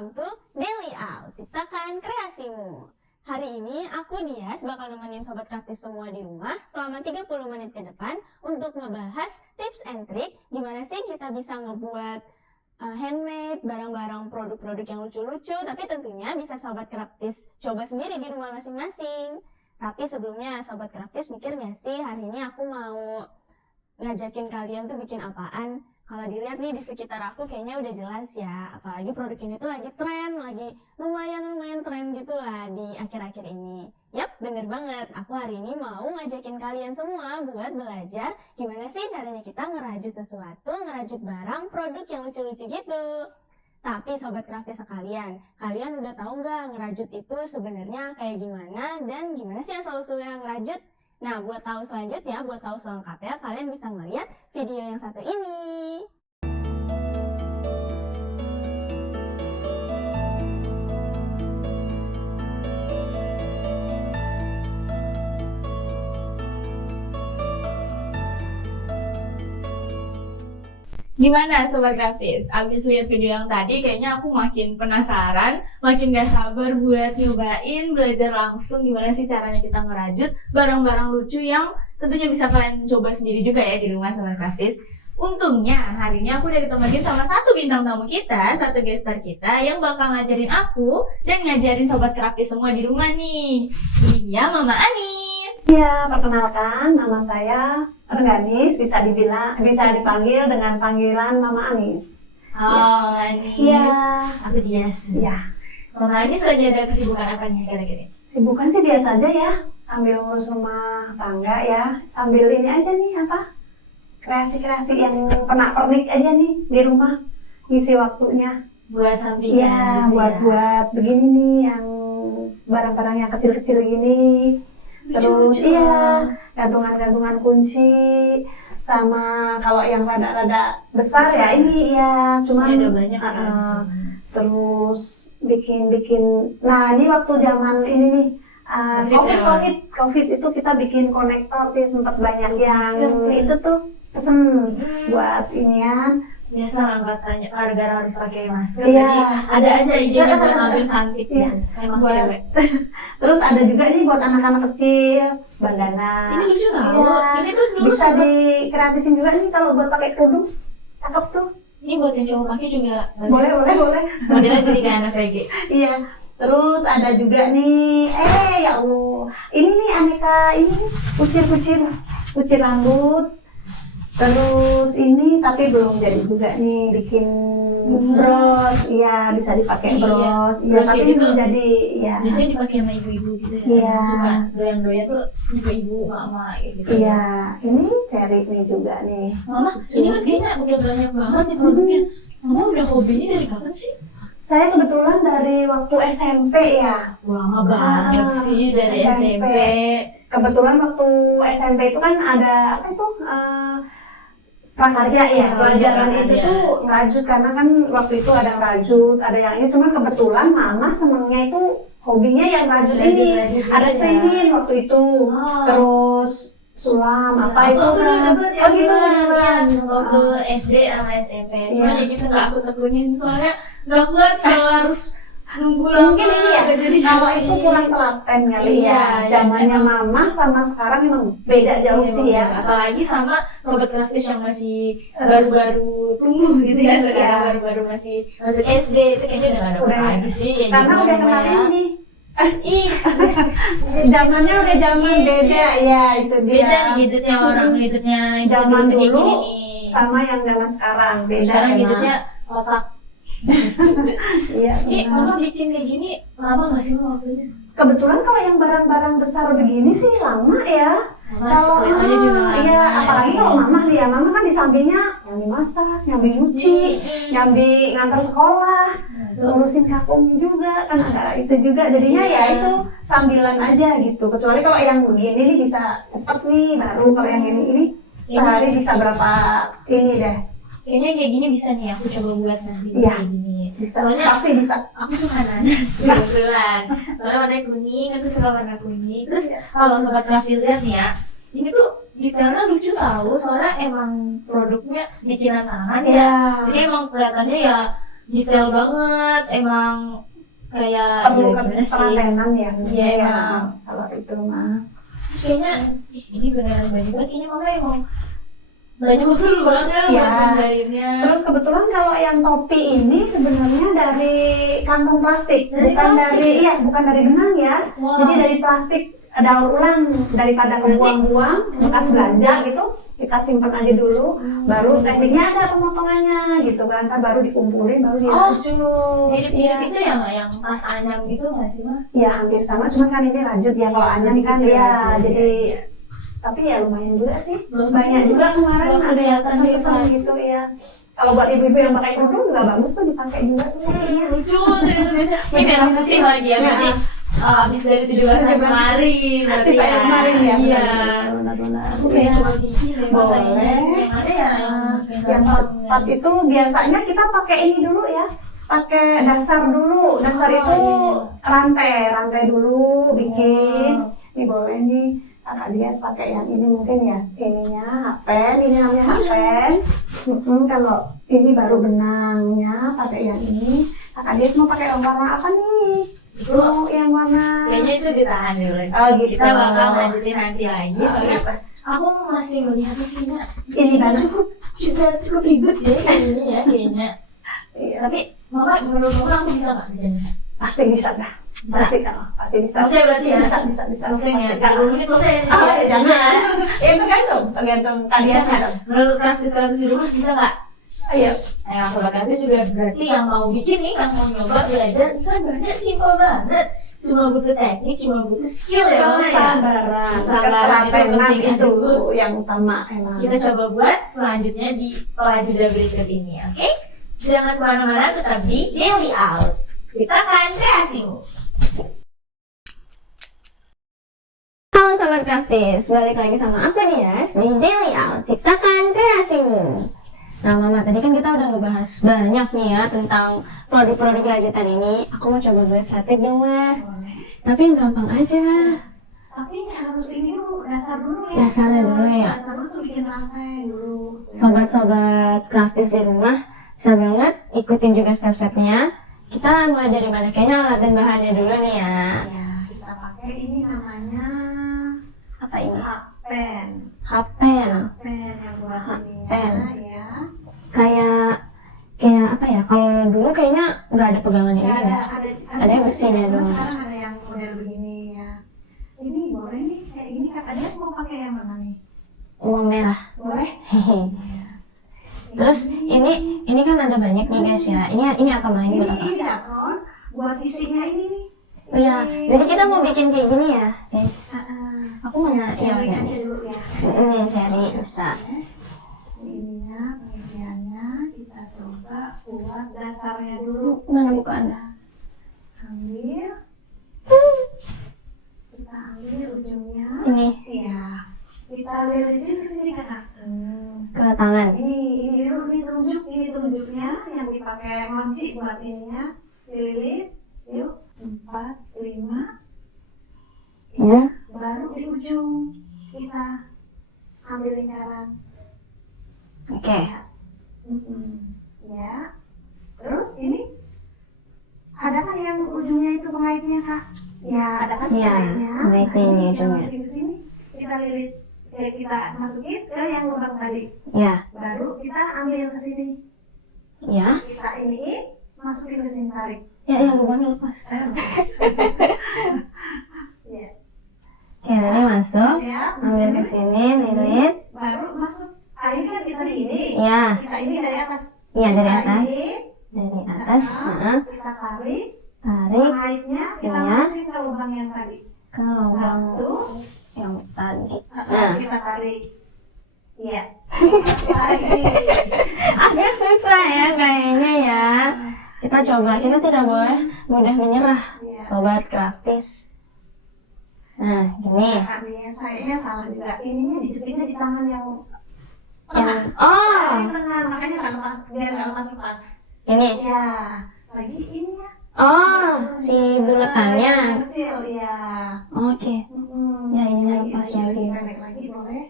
welcome to Daily Out, ciptakan kreasimu. Hari ini aku Dias bakal nemenin Sobat Kraftis semua di rumah selama 30 menit ke depan untuk ngebahas tips and trik gimana sih kita bisa ngebuat handmade, barang-barang produk-produk yang lucu-lucu, tapi tentunya bisa Sobat Kraftis coba sendiri di rumah masing-masing. Tapi sebelumnya Sobat Kraftis mikir gak sih hari ini aku mau ngajakin kalian tuh bikin apaan? Kalau dilihat nih di sekitar aku kayaknya udah jelas ya, apalagi produk ini tuh lagi tren, lagi lumayan tren gitu lah di akhir-akhir ini. Yap, bener banget, aku hari ini mau ngajakin kalian semua buat belajar gimana sih caranya kita ngerajut sesuatu, ngerajut barang, produk yang lucu-lucu gitu. Tapi Sobat Kraftis sekalian, kalian udah tahu nggak ngerajut itu sebenarnya kayak gimana dan gimana sih asal-usulnya ngerajut? Nah, buat tahu selanjutnya, buat tahu selengkapnya, kalian bisa ngeliat video yang satu ini. Gimana Sobat Kraftis? Abis lihat video yang tadi kayaknya aku makin penasaran, makin gak sabar buat nyobain, belajar langsung gimana sih caranya kita ngerajut barang-barang lucu yang tentunya bisa kalian coba sendiri juga ya di rumah Sobat Kraftis. Untungnya hari ini aku udah ditemenin sama satu bintang tamu kita, satu guest star kita yang bakal ngajarin aku dan ngajarin Sobat Kraftis semua di rumah nih. Ini dia Mama Anis. Ya, perkenalkan, nama saya Rengganis, bisa dipanggil dengan panggilan Mama Anis. Oh, Anis. Iya. Aku Dias. Iya. Mama Anis lagi ada kesibukan apa nih kira-kira? Sibukan sih biasa aja ya, sambil ngurus rumah tangga ya, sambil ini aja nih kreasi-kreasi yang pernak-pernik aja nih di rumah, ngisi waktunya. Buat sampingan. Iya, gitu buat begini nih, yang barang-barang yang kecil-kecil gini. Terus iya, gantungan-gantungan kunci, sama kalau yang rada-rada besar ya ini ya, cuman ada banyak terus bikin. Nah ini waktu zaman ini nih COVID itu kita bikin konektor sih, sempat banyak yang itu tuh pesen buat inian. Biasa angkat tanya gara-gara harus pakai masker. Iya, jadi ada aja ide buat ngambil cantik ya. Emang cewek. Terus ada juga nih buat anak-anak kecil, bandana. Ini lucu tau. Iya. Ini tuh dulu Bisa dikreatisin juga nih kalau buat pakai kerudung. Cakep tuh. Ini buat yang cowok pakai juga. Boleh. Modelnya jadi kayak anak PG. Iya. Terus ada juga nih, ya Allah. Ini nih aneka ini kucir rambut. Terus ini tapi belum jadi juga nih, bikin bros, iya bisa dipakai bros, iya tapi gitu, belum jadi, iya. Biasanya dipakai sama ibu-ibu gitu ya. Iya. Suka doyan-doyan tuh ibu-ibu, mama gitu. Iya, ini cherry nih juga nih. Mama, ini kan kayaknya udah banyak banget nih produknya. Mama udah hobinya dari kapan sih? Saya kebetulan dari waktu SMP ya. Lama banget sih dari SMP. Kebetulan waktu SMP itu kan ada apa itu? Prakarya ya, pelajaran itu tuh ngerajut, karena kan waktu itu ada ngerajut, ada yang ini, cuman kebetulan mama senengnya itu hobinya yang rajut ini, ada senin waktu itu, terus sulam apa itu kan, waktu SD sama SMP, cuma gitu nggak aku tekunin soalnya nggak kuat kalau harus nunggu lama. Mungkin ini ya, kalau itu kurang telaten kali ya. Zamannya mama sama sekarang emang beda jauh sih ya. Apalagi sama Sobat Kraftis yang masih baru-baru tumbuh gitu ya, sekarang baru-baru masih masuk SD, itu kayaknya udah nggak ada lagi sih. Karena udah kenal ini. Iya. Zamannya udah zaman beda ya, itu dia. Beda nih gadgetnya gadgetnya zaman dulu nih. sama yang zaman sekarang beda. Sekarang gadgetnya kotak. Iya. Ini mama bikin kayak gini lama nggak sih waktunya? Kebetulan kalau yang barang-barang besar begini sih lama ya. Kalau iya, apalagi kalau mama nih ya, mama kan di sampingnya nyambi masak, nyambi nyuci, nyambi ngantar sekolah, ngurusin kakung juga kan ada itu juga, jadinya ya itu sambilan aja gitu. Kecuali kalau yang begini nih bisa cepet nih, baru kalau yang ini sehari bisa berapa ini deh. Kayaknya kayak gini bisa nih aku coba buat nanti kayak gini. Bisa. Soalnya pasti bisa. Aku suka nanas kebetulan. Soalnya warnanya kuning, aku suka warna kuning. Terus kalau Sobat Kraftis lihat nih ya, ini tuh detailnya lucu tahu. Soalnya emang produknya bikinan tangan ya. Jadi emang kelihatannya ya detail banget, emang kayak Perlu gimana sih? ketelatenan ya. Iya, ya. emang. Kalau itu mah. Terus kayaknya ini beneran banyak banget, kayaknya mama emang banyak betul banget Iya. buat ngejarinnya. Terus kebetulan kalau yang topi ini sebenarnya dari kantong plastik, Dari bukan plastik dari ya? bukan dari benang ya. Wow. Jadi dari plastik daur ulang, daripada kebuang-buang bekas belanja gitu, kita simpan aja dulu. Baru tekniknya ada pemotongannya gitu kan, ntar baru dikumpulin baru dirajut. Mirip-mirip itu yang tas anyam gitu nggak sih mah? Ya hampir sama, cuma kan ini rajut ya. Kalau anyam kan ya, jadi tapi ya lumayan juga sih. Banyak juga kemarin Belum ada yang kelihatan kesan-kesan sih, gitu ya. Kalau buat ibu-ibu yang pakai kerudung nggak bagus tuh dipakai juga tuh. Lucu itu bisa. Ini merah putih lagi ya, berarti habis dari 17 kemarin berarti ya. Kemarin ya. Iya. Benar-benar. Aku pengen coba bikin deh, Boleh. makanya yang ada ya Yang part itu biasanya kita pakai ini dulu ya. Pakai dasar dulu. Dasar itu rantai dulu bikin. Ini boleh nih. Kakak dia pakai yang ini mungkin ya, ininya hapen, ini namanya hapen. Kalau ini baru benangnya, pakai yang ini. Kakak dia mau pakai yang warna apa nih? Itu yang warna. kayaknya itu ditahan dulu. Oh gitu. Kita bakal lanjutin nanti lagi. Soalnya aku masih melihatnya kayaknya Ini baru. cukup ribet deh kayak ini ya kayaknya. Iya. Tapi mama menurut kamu aku bisa nggak kerjanya? Pasti bisa dah. Pasti kalau pasti bisa. Selesai berarti ya? Bisa. Selesai ya? Pasti. 30 menit selesai. Oh, Bisa. jangan. Itu tergantung Bisa kalian nggak? kan. Menurut praktis di rumah bisa nggak? Ayo. Nah, sobat praktis juga berarti yang mau bikin nih, yang mau nyoba belajar itu kan banyak simpel banget. Cuma butuh teknik, cuma butuh skill ya mama ya. Kesabaran itu penting itu yang utama emang. Kita coba buat selanjutnya di setelah jeda berikut ini, oke? Jangan kemana-mana, tetap di Daily Out. Ciptakan kreasimu. Halo Sobat Kraftis, balik lagi sama aku Nias di Daily Out, ciptakan kreasimu. Nah Mama, tadi kan kita udah ngebahas banyak nih ya tentang produk-produk rajutan ini. Aku mau coba buat sate dong, Mah. Tapi yang gampang aja. Tapi harus ini dulu, dasar dulu ya. Dasarnya dulu ya. Dasarnya tuh bikin rantai dulu. Sobat-sobat Kraftis di rumah, bisa banget ikutin juga step-stepnya. Kita mulai dari mana? Kayaknya alat dan bahannya dulu nih ya. Ya, kita pakai ini namanya Apa ini? hapen. Hapen. Hapen yang buat Hapen. ininya ya. Kayak apa ya? Kalau dulu kayaknya nggak ada pegangan ini Ya, ya. Ada yang mesinnya cuma dong. Sekarang ada yang model begini ya. Ini boleh nih, kayak gini Kak Adias mau pakai yang mana nih? Uang merah. Boleh? Hehe. Terus ini kan ada banyak nih guys ya. Ini apa mah? Ini buat apa? Ini dakon buat isinya ini nih. Oh ya, jadi kita mau bikin kayak gini ya, guys. Aku mana Sharing yang aja dulu ya. ini yang cari bisa. Ininya pengertiannya kita coba buat dasarnya dulu. Mana buku Anda? Ambil. Kita ambil ujungnya. Ini Iya. Kita lilitin ke sini Kak. ke tangan. Ini dulu ini tunjuknya yang dipakai kunci buat ininya. Dililit. Yuk. 4, 5. Ya. Baru di ujung kita ambil lingkaran. Oke. Ya. Terus ini ada kan yang ujungnya itu pengaitnya Kak? Ya, ada kan Iya, pengaitnya. pengaitnya ini Kita ujungnya. masukin ke sini. Kita lilit. Kita masukin ke yang lubang tadi. Ya. Baru kita ambil ke sini. Ya. Kita ini masukin ke sini, tarik. Ya, yang lubangnya lepas. Ya. Oke, ini masuk. Siap. Ambil ke sini, lilit. Baru masuk. Ini kan kita ini. Ya. Kita ini dari atas. Iya, dari Kita atas. ini, Dari atas. Heeh. kita tarik. Tarik Pengaitnya kita Iya. masukin ke lubang yang tadi. ke lubang Satu. yang tadi. Kita tarik. Iya. Agak susah ya kayaknya ya. Kita coba, kita tidak boleh mudah menyerah, Iya. Sobat Kraftis. Nah, gini. Artinya sayanya salah juga. Ininya dijepitnya di tangan yang Oh, di tengah, makanya nggak lepas, biar nggak lepas. ini. Iya. Lagi ini ya. Oh, si buletannya. Yang kecil, iya. Oke, Ya, ini lepas lagi. Pendek lagi boleh.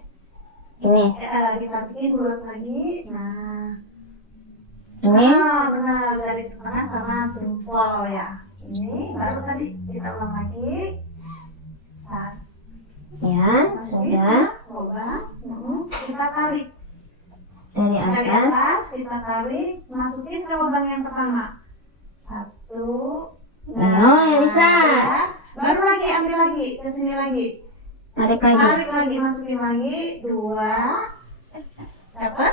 ini. Kita bikin bulat lagi. Nah. Ini. Ah, benar. Dari jempol ya. Ini baru tadi kita ulang lagi. Satu. Ya, sudah. Lubang. Kita tarik. Dari Dari atas. atas kita tarik, masukin ke lubang yang pertama. Satu. Oh, ya bisa. Ya. Baru lagi ambil lagi ke sini lagi. Tarik lagi. Tarik lagi, masukin lagi. Dua. Dapat?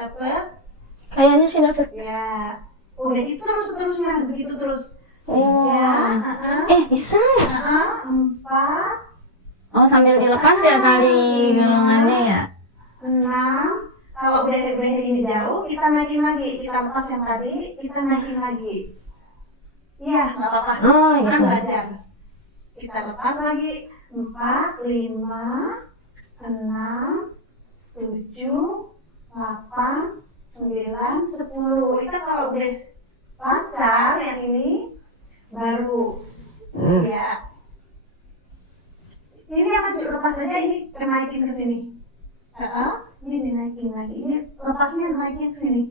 Dapat? Kayaknya sih dapet. Ya. Udah itu terus-terusnya, begitu terus. Oh. Tiga. Bisa. Empat. Oh, sambil dilepas ya tali golongannya ya. 6. Kalau belajar ini jauh, kita naikin lagi. Kita lepas yang tadi, kita naikin lagi. Iya, nggak apa-apa. Oh, Kita gitu. belajar. Kita lepas lagi. 4, 5, 6, 7, 8, 9, 10. Itu kalau udah lancar yang ini, baru. Ya. Ini apa lepas aja ini naikin ke sini. Ini dinaikin lagi. Ini lepasnya naikin ke sini.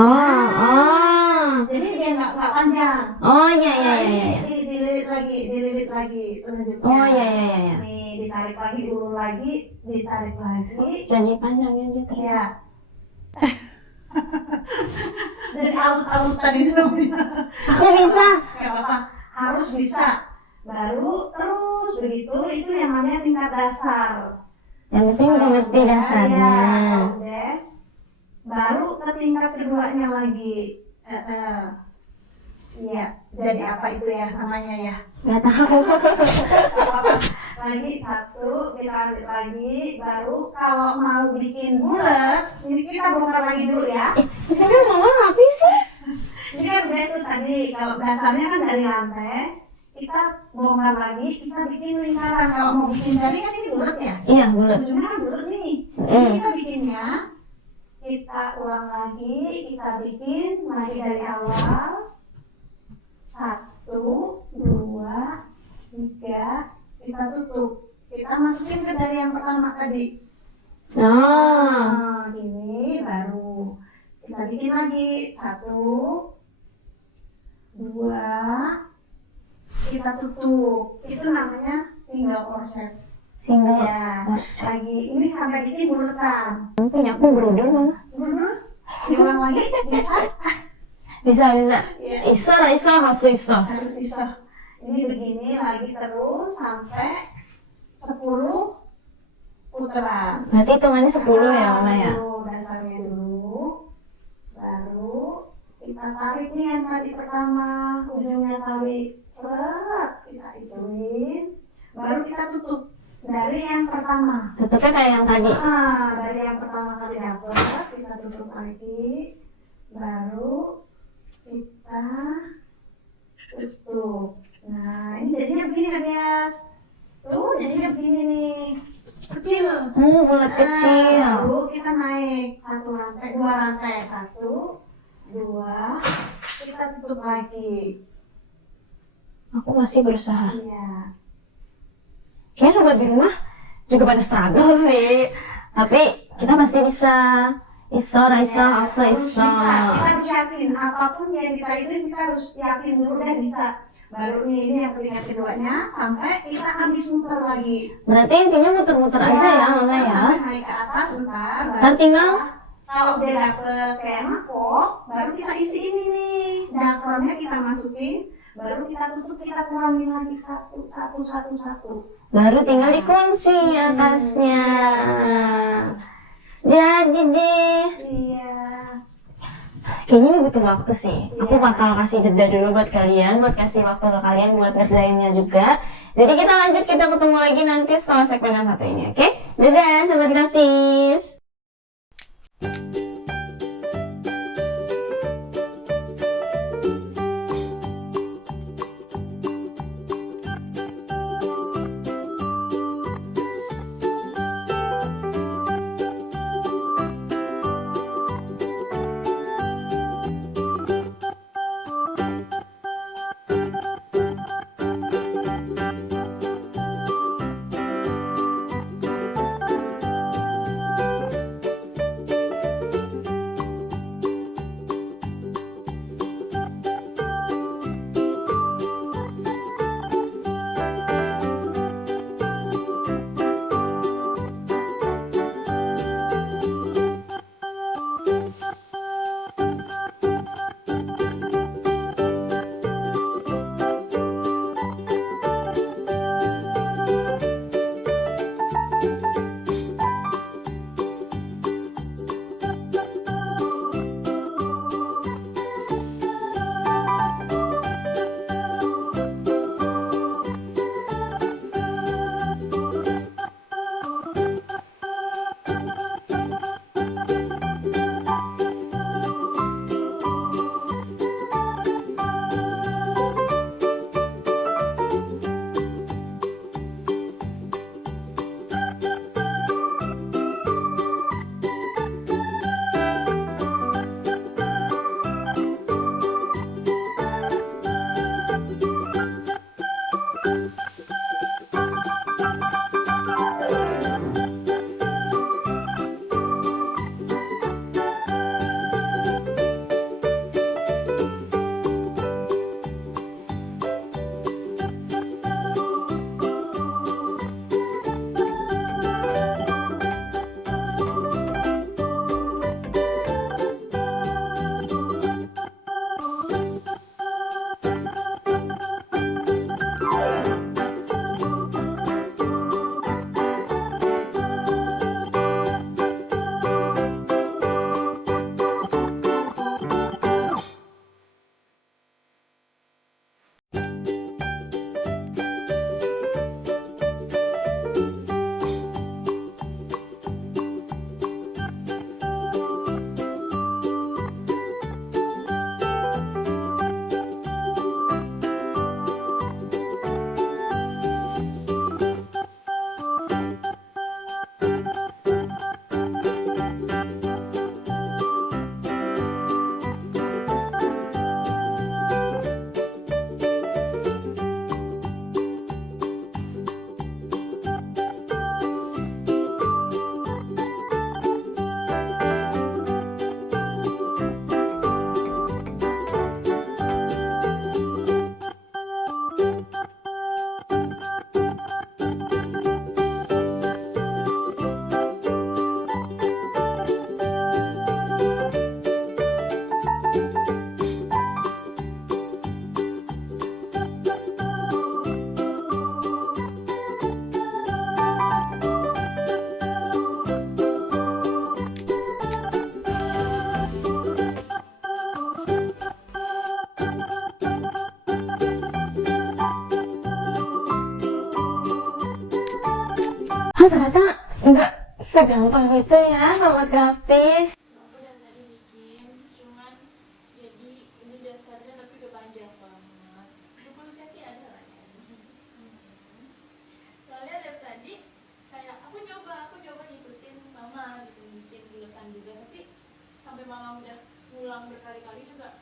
Oh. Jadi dia nggak panjang. Oh, iya. Dililit lagi selanjutnya. Oh, iya. Nih ditarik lagi, diulur lagi, ditarik lagi. Jadi panjangnya gitu. Ya. Jadi alut-alutan itu. Aku bisa. Gak apa-apa, harus bisa. Baru terus begitu, itu yang namanya tingkat dasar. Yang penting udah ngerti dasarnya. Ya, udah. Baru ke tingkat keduanya lagi. Iya, jadi apa itu ya namanya ya? Gak tahu. Lagi satu, kita lanjut lagi. Baru kalau mau bikin bulat, ini kita bongkar lagi dulu ya. Tapi mama ngapain sih? Ini kan udah itu tadi, kalau dasarnya kan dari lantai, kita bongkar lagi, kita bikin lingkaran. Kalau mau bikin jari kan ini bulat ya? Iya, bulat. Ujungnya kan bulat nih. Jadi kita bikinnya, kita ulang lagi, kita bikin lagi dari awal. 1, 2, 3, kita tutup. Kita masukin ke dari yang pertama tadi. Oh. Nah, gini baru kita bikin lagi. 1, 2, kita tutup. Itu namanya single crochet. Single Ya, crochet. lagi ini sampai bikin bulatan. Punya aku berudel mama. Diulang lagi, bisa? Bisa. Ya. Iso, harus iso. Harus bisa. Ini begini lagi terus sampai 10 putaran. Berarti hitungannya 10 ya mama ya? 10 dasarnya dulu. Baru kita tarik nih yang tadi pertama, ujungnya tarik. Seret, kita hitungin. Baru kita tutup dari yang pertama. Tutupnya kayak yang tadi. Dari yang pertama kali dapat, kita tutup lagi. Baru kita tutup. Nah, ini jadinya begini ya guys. Tuh, jadinya begini nih. Kecil. Bulat kecil. Lalu kita naik 2 rantai. 1, 2, kita tutup lagi. Aku masih berusaha. Iya. Kayaknya sobat di rumah juga pada struggle sih. Tapi kita pasti bisa. Iso. Harus bisa. Kita harus yakin apapun yang kita itu kita harus yakin dulu deh bisa. Baru ini yang tingkat keduanya sampai kita habis muter lagi. Berarti intinya muter-muter aja ya mama ya. Sampai naik ke atas bentar. Ntar tinggal kalau udah dapet kayak mangkok, baru kita isi ini nih. Dakornya kita masukin, baru kita tutup, kita kurangin lagi satu. baru tinggal dikunci atasnya. Jadi deh. Iya. Kayaknya ini butuh waktu sih. Aku Iya. bakal kasih jeda dulu buat kalian, buat kasih waktu ke kalian buat ngerjainnya juga. Jadi kita lanjut, kita ketemu lagi nanti setelah segmen yang satu ini, oke? Dadah, sobat gratis. ternyata nggak segampang itu ya sobat grafis. Aku dari tadi bikin, cuman jadi ini dasarnya tapi udah panjang banget. 20 cm ada lah ya. Soalnya dari tadi kayak aku coba ngikutin mama gitu, bikin buletan juga, tapi sampai mama udah ngulang berkali-kali juga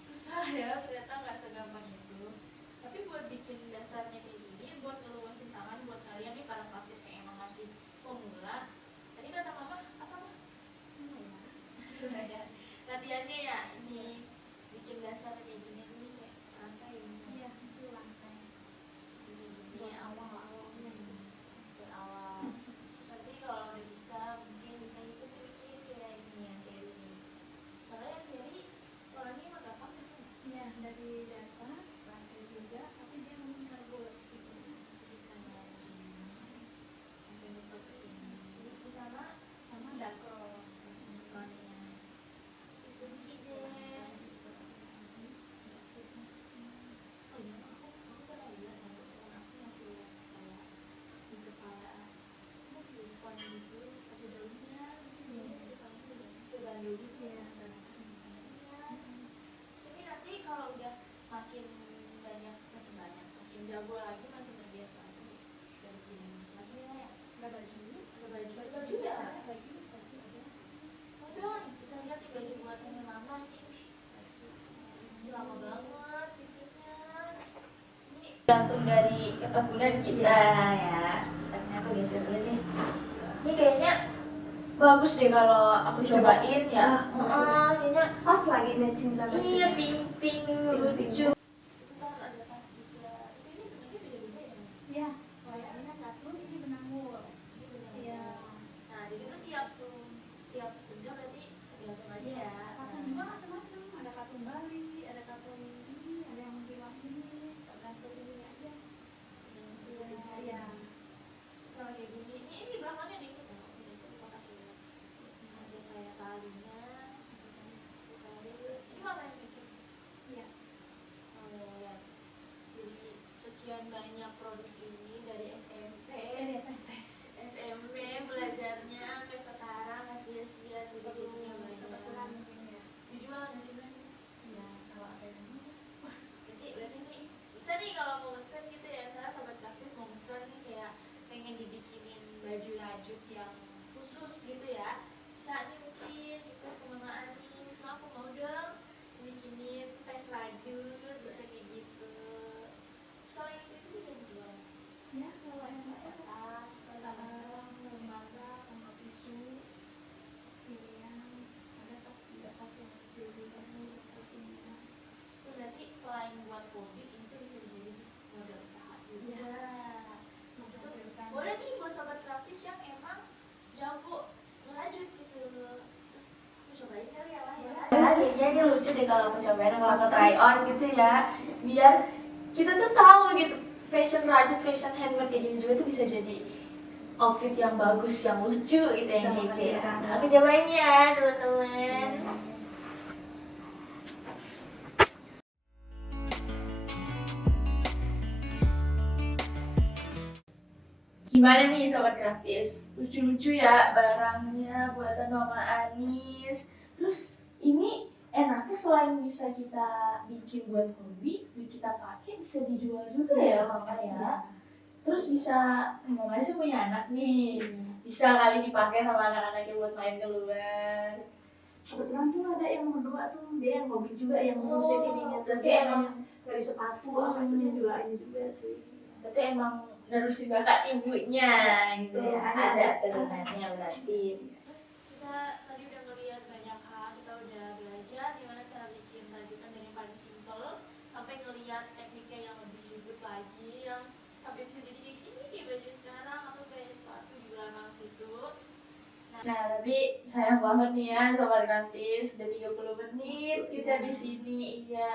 susah ya, ternyata nggak segampang itu. Tapi buat bikin dasarnya kayak gini, buat ngeluasin tangan buat kalian nih para praktis yang emang masih pemula. Tadi kata mama apa mah? Ya. Latihannya ya ini bikin dasar kayak gini nih, kayak rantai ini. Iya, itu rantai. Ini awal-awalnya awal. Terus nanti kalau udah bisa mungkin bisa ikut bikin kayak ini yang cherry ini. Soalnya yang cherry warnanya emang gampang kan? Iya, dari dasar rantai juga, tapi dia memang karbo gitu. Jadi kayak sampai nutup ke sini. Terus di sana sama dakro warnanya. Terus kunci deh. Oh iya, aku pernah lihat sama teman aku yang lihat kayak di kepala pohon gitu ada daunnya, itu bandul gitu ya. Terus ini nanti kalau udah makin banyak, makin jago lagi, makin legiat lagi, bisa bikin lagi ya. Ada baju ya. Oh dong, kita lihat nih baju buatannya mama nih. Masih lama banget bikinnya. Ini gantung dari ketegunan kita ya. Tadinya aku geser dulu nih. Ini kayaknya bagus deh kalau aku cobain ya. Kayaknya Pas lagi matching sama iya, kita. pink lucu. Ntar ada tas juga. Tapi ini benangnya beda-beda ya. Iya. Kalau yang ini kan katun, ini benang wool. Ini benang Iya. wool. Nah, jadi tuh tiap benda berarti tergantung aja ya. Katun juga macam-macam. Ada katun Bali, ada katun ini, ada yang bilang ini, tergantung ini aja. Iya. Sekarang kayak gini, ini belakangnya dikit ya. Ini kita kasih lihat. Ada kayak talinya, aksesoris. Ini mama yang bikin. Iya. Oh, lihat. Jadi sekian banyak produk ini dari SMP. SMP belajarnya sampai sekarang nggak sia-sia, jadi jadinya Kebetulan banyak. mungkin ya. Dijual nggak sih Bang? Iya, kalau ada yang ini. Berarti nih bisa nih kalau mau pesen gitu ya, misalnya sobat grafis mau pesen nih kayak pengen dibikinin baju rajut yang khusus gitu ya, bisa nih mungkin request ke Mama Anis, "Ma, aku mau dong bikinin tes rajut," kayak gitu. Sekarang yang itu juga dijual. Ya, kalau yang Kayak tas, lembaga, sama tisu, pilihan, ada tas juga tas yang baby baru, tas ini. itu berarti selain buat hobi ini tuh bisa jadi modal usaha juga. Menghasilkan. Boleh nih buat sobat grafis yang emang jago ngerajut gitu, terus aku cobain kali ya lah ya. Kayaknya ini lucu deh kalau aku cobain, kalau aku try on gitu ya, biar kita tuh tahu gitu fashion rajut, fashion handmade kayak gini juga tuh bisa jadi outfit yang bagus, yang lucu gitu, yang Bisa kece. menghasilkan. Aku cobain ya teman-teman. Gimana nih sobat grafis? Lucu-lucu ya barangnya buatan Mama Anis. Terus ini enaknya selain bisa kita bikin buat hobi, kita pakai bisa dijual juga ya Mama ya. Terus bisa, Mama Anis punya anak nih, bisa kali dipakai sama anak-anaknya buat main keluar. Kebetulan tuh ada yang berdua tuh, dia yang hobi juga, yang ngurusin ininya. Berarti emang dari sepatu, apa itu dia juga ini juga sih. berarti emang nerusin bakat ibunya gitu ya, ada turunannya berarti. Terus kita tadi udah ngeliat banyak hal, kita udah belajar gimana cara bikin rajutan dari yang paling simple sampai ngeliat tekniknya yang lebih ribet lagi, yang sampai bisa jadi kayak gini di baju sekarang atau kayak sepatu di belakang situ. Nah, tapi sayang banget nih ya sobat grafis, sudah 30 menit kita di sini. Iya,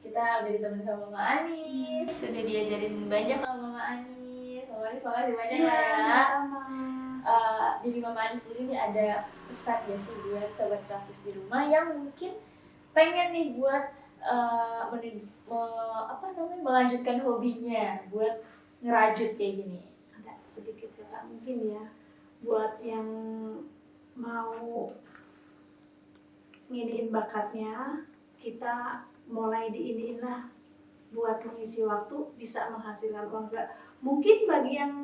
kita udah ditemenin sama Mama Anis, sudah diajarin banyak sama Mama Anis. Mama Anis makasih banyak ya. Sama. Jadi Mama Anis sendiri nih ada pesan ya sih buat sobat grafis di rumah yang mungkin pengen nih buat melanjutkan hobinya buat ngerajut kayak gini. sedikit kakak mungkin ya, buat yang mau nginiin bakatnya, kita mulai diiniin lah buat mengisi waktu, bisa menghasilkan uang gak. Mungkin bagi yang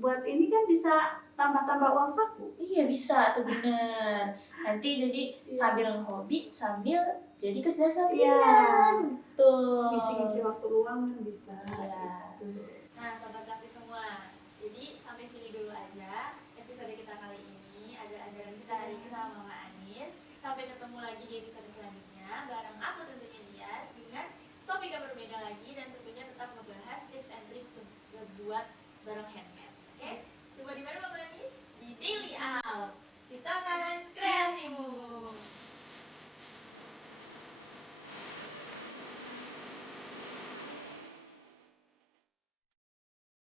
buat ini kan bisa tambah-tambah uang saku. Iya bisa tuh, bener. Nanti jadi sambil hobi sambil jadi kerja sampingan. Tuh. Ngisi-ngisi waktu luang kan bisa. Iya. Gitu. Nah, sobat praktis semua. Jadi sampai sini dulu aja episode kita kali ini. Ada ajaran kita hari ini sama Mama Anis. Sampai ketemu lagi di episode selanjutnya bareng aku tentunya Dias dengan topik yang berbeda lagi dan